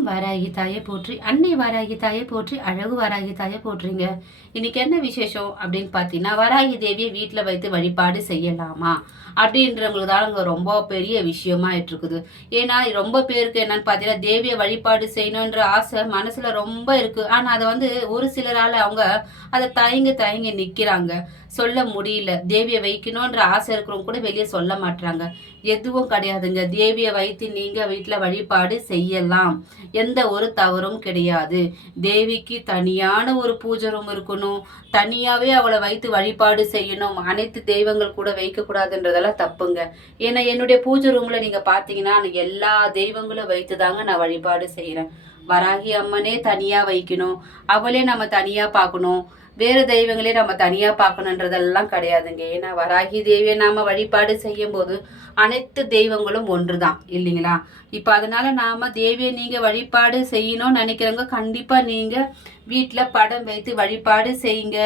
ஓம் வாராகி தாயை போற்றி அன்னை வாராகி தாயை போற்றி அழகு வாராகி தாயை போற்றுங்க. இன்னைக்கு என்ன விசேஷம் அப்படின்னு பார்த்தீங்கன்னா வாராகி தேவியை வீட்டில் வைத்து வழிபாடு செய்யலாமா? அப்படின்றவங்களுக்கு தான் அங்கே ரொம்ப பெரிய விஷயமா இருக்குது ஏன்னா ரொம்ப பேருக்கு என்னன்னு பார்த்தீங்கன்னா தேவியை வழிபாடு செய்யணுன்ற ஆசை மனசுல ரொம்ப இருக்கு. ஆனால் அதை வந்து ஒரு சிலரால் அவங்க அதை தயங்கி தயங்கி நிற்கிறாங்க சொல்ல முடியல. தேவியை வைக்கணுன்ற ஆசை இருக்கிறவங்க கூட வெளியே சொல்ல மாட்டாங்க எதுவும் கிடையாதுங்க. தேவியை வைத்து நீங்க வீட்டில் வழிபாடு செய்யலாம். எந்த ஒரு தவறும் கிடையாது. தேவிக்கு தனியான ஒரு பூஜை ரூம் இருக்கணும். தனியாவே அவளை வைத்து வழிபாடு செய்யணும். அனைத்து தெய்வங்கள் கூட வைக்க கூடாதுன்றதெல்லாம் தப்புங்க. ஏன்னா என்னுடைய பூஜை ரூம்ல நீங்க பாத்தீங்கன்னா நான் எல்லா தெய்வங்களும் வைத்து தாங்க நான் வழிபாடு செய்யறேன் வராகி அம்மனே தனியா வைக்கணும். அவளே நம்ம தனியா பார்க்கணும். வேறு தெய்வங்களே நம்ம தனியாக பார்க்கணுன்றதெல்லாம் கிடையாதுங்க. ஏன்னா வராகி தேவியை நாம் வழிபாடு செய்யும் போது அனைத்து தெய்வங்களும் ஒன்று தான் இல்லைங்களா? இப்போ அதனால் நாம் தேவியை நீங்கள் வழிபாடு செய்யணும்னு நினைக்கிறவங்க கண்டிப்பாக நீங்கள் வீட்டில் படம் வைத்து வழிபாடு செய்யுங்க.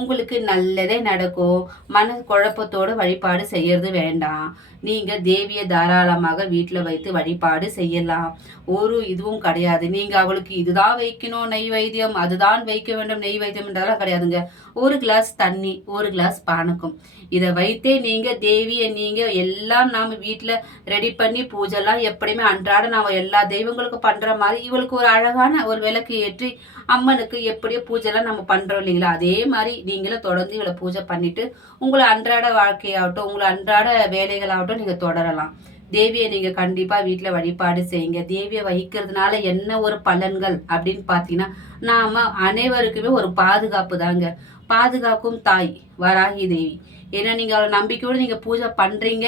உங்களுக்கு நல்லதே நடக்கும். மன குழப்பத்தோடு வழிபாடு செய்யறது வேண்டாம். நீங்க தேவியை தாராளமாக வீட்டில் வைத்து வழிபாடு செய்யலாம். ஒரு இதுவும் கிடையாது. நீங்க அவளுக்கு இதுதான் வைக்கணும் நெய் வைத்தியம் அதுதான் வைக்க வேண்டும் நெய் வைத்தியம் என்றதெல்லாம் கிடையாதுங்க. ஒரு கிளாஸ் தண்ணி ஒரு கிளாஸ் பானகம். இதை வைத்தே நீங்க தேவியை நீங்க எல்லாம் நாம வீட்டில் ரெடி பண்ணி பூஜைலாம் எப்படியுமே அன்றாட நாம எல்லா தெய்வங்களுக்கும் பண்ற மாதிரி இவளுக்கு ஒரு அழகான ஒரு விளக்கு ஏற்றி அம்மனுக்கு எப்படியோ பூஜைலாம் நம்ம பண்றோம் இல்லைங்களா? அதே மாதிரி நீங்களும் தொடர்ந்து இவளை பூஜை பண்ணிட்டு உங்களை அன்றாட வாழ்க்கையாகட்டும் உங்களை அன்றாட வேலைகளாகட்டும் நீங்கள் தொடரலாம். தேவியை நீங்க கண்டிப்பா வீட்டுல வழிபாடு செய்யுங்க. தேவியை வகிக்கிறதுனால என்ன ஒரு பலன்கள் அப்படின்னு பாத்தீங்கன்னா நாம அனைவருக்குமே ஒரு பாதுகாப்பு தாங்க. பாதுகாக்கும் தாய் வராகி தேவி. ஏன்னா நீங்க அவளை நம்பிக்கையோடு நீங்க பூஜை பண்றீங்க.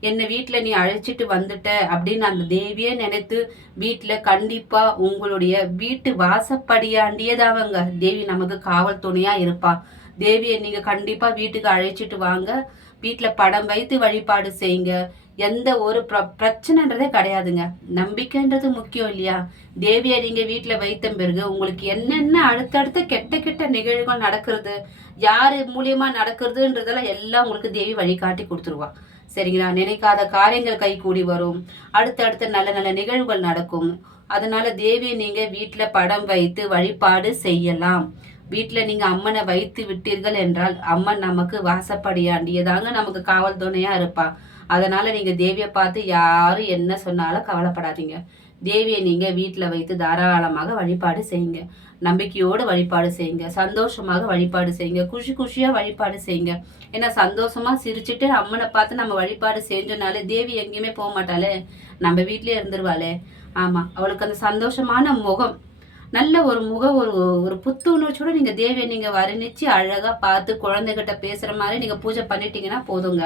என்ன வீட்டுல நீ அழைச்சிட்டு வந்துட்ட அப்படின்னு அந்த தேவியே நினைத்து வீட்டுல கண்டிப்பா உங்களுடைய வீட்டு வாசப்படியாண்டியதாவங்க. தேவி நமக்கு காவல் துணையா இருப்பா. தேவியை நீங்க கண்டிப்பா வீட்டுக்கு அழைச்சிட்டு வாங்க. வீட்டுல படம் வைத்து வழிபாடு செய்யுங்க. எந்த ஒரு பிர பிரச்சனைன்றதே கிடையாதுங்க. நம்பிக்கைன்றது முக்கியம் இல்லையா? தேவியை நீங்கள் வீட்டில் வைத்த பிறகு உங்களுக்கு என்னென்ன அடுத்தடுத்த கெட்ட கெட்ட நிகழ்வுகள் நடக்கிறது யார் மூலியமாக நடக்கிறதுன்றதெல்லாம் எல்லாம் உங்களுக்கு தேவி வழிகாட்டி கொடுத்துருவா. சரிங்களா? நினைக்காத காரியங்கள் கை கூடி வரும். அடுத்தடுத்த நல்ல நல்ல நிகழ்வுகள் நடக்கும். அதனால தேவியை நீங்கள் வீட்டில் படம் வைத்து வழிபாடு செய்யலாம். வீட்டில் நீங்கள் அம்மனை வைத்து விட்டீர்கள் என்றால் அம்மன் நமக்கு வாசப்படியாண்டியதாங்க நமக்கு காவல் துணையாக இருப்பாள் அதனால நீங்க தேவியை பார்த்து யாரும் என்ன சொன்னாலும் கவலைப்படாதீங்க. தேவியை நீங்க வீட்டில் வைத்து தாராளமாக வழிபாடு செய்யுங்க. நம்பிக்கையோடு வழிபாடு செய்யுங்க. சந்தோஷமாக வழிபாடு செய்யுங்க. குஷி குஷியாக வழிபாடு செய்யுங்க. ஏன்னா சந்தோஷமாக சிரிச்சுட்டு அம்மனை பார்த்து நம்ம வழிபாடு செஞ்சோனாலே தேவி எங்கேயுமே போக மாட்டாளே. நம்ம வீட்டிலே இருந்துருவாளே. ஆமாம் அவளுக்கு அந்த சந்தோஷமான முகம் நல்ல ஒரு முக ஒரு ஒரு புத்துணர்ச்சியோட நீங்க தேவியை நீங்க வர்ணிச்சு அழகா பார்த்து குழந்தைகிட்ட பேசுற மாதிரி நீங்க பூஜை பண்ணிட்டீங்கன்னா போதுங்க.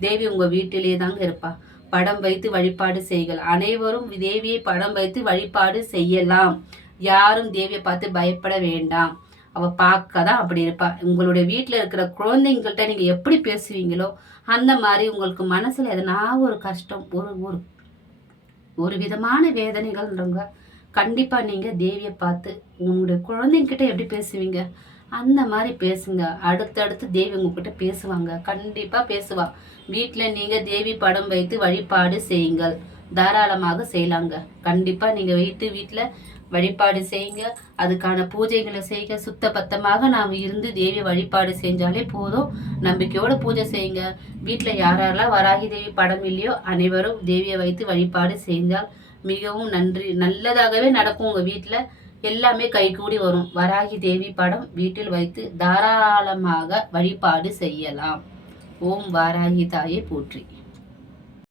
தேவி உங்க வீட்டிலேயே தாங்க இருப்பா. படம் வைத்து வழிபாடு செய்கள். அனைவரும் தேவியை படம் வைத்து வழிபாடு செய்யலாம். யாரும் தேவியை பார்த்து பயப்பட வேண்டாம். அவ பார்க்க தான் அப்படி இருப்பா. உங்களுடைய வீட்டில் இருக்கிற குழந்தைங்கள்ட்ட நீங்க எப்படி பேசுவீங்களோ அந்த மாதிரி உங்களுக்கு மனசுல எதனா ஒரு கஷ்டம் ஒரு ஒரு ஒரு விதமான வேதனைகள்ன்றவங்க கண்டிப்பாக நீங்கள் தேவியை பார்த்து உங்களுடைய குழந்தைங்கிட்ட எப்படி பேசுவீங்க? அந்த மாதிரி பேசுங்க. அடுத்தடுத்து தேவி உங்ககிட்ட பேசுவாங்க. கண்டிப்பாக பேசுவா. வீட்டில் நீங்கள் தேவி படம் வைத்து வழிபாடு செய்யுங்கள். தாராளமாக செய்யலாங்க. கண்டிப்பாக நீங்கள் வைத்து வீட்டில் வழிபாடு செய்யுங்க. அதுக்கான பூஜைகளை செய்யுங்க. சுத்த பத்தமாக நாம் இருந்து தேவி வழிபாடு செஞ்சாலே போதும். நம்பிக்கையோட பூஜை செய்யுங்க. வீட்டில் யாரெல்லாம் வராகி தேவி படம் இல்லையோ அனைவரும் தேவியை வைத்து வழிபாடு செய்தால் மிகவும் நன்றி. நல்லதாகவே நடக்கும் உங்கள் வீட்டில் எல்லாமே கைகூடி வரும். வராகி தேவி படம் வீட்டில் வைத்து தாராளமாக வழிபாடு செய்யலாம். ஓம் வாராகி தாயை போற்றி.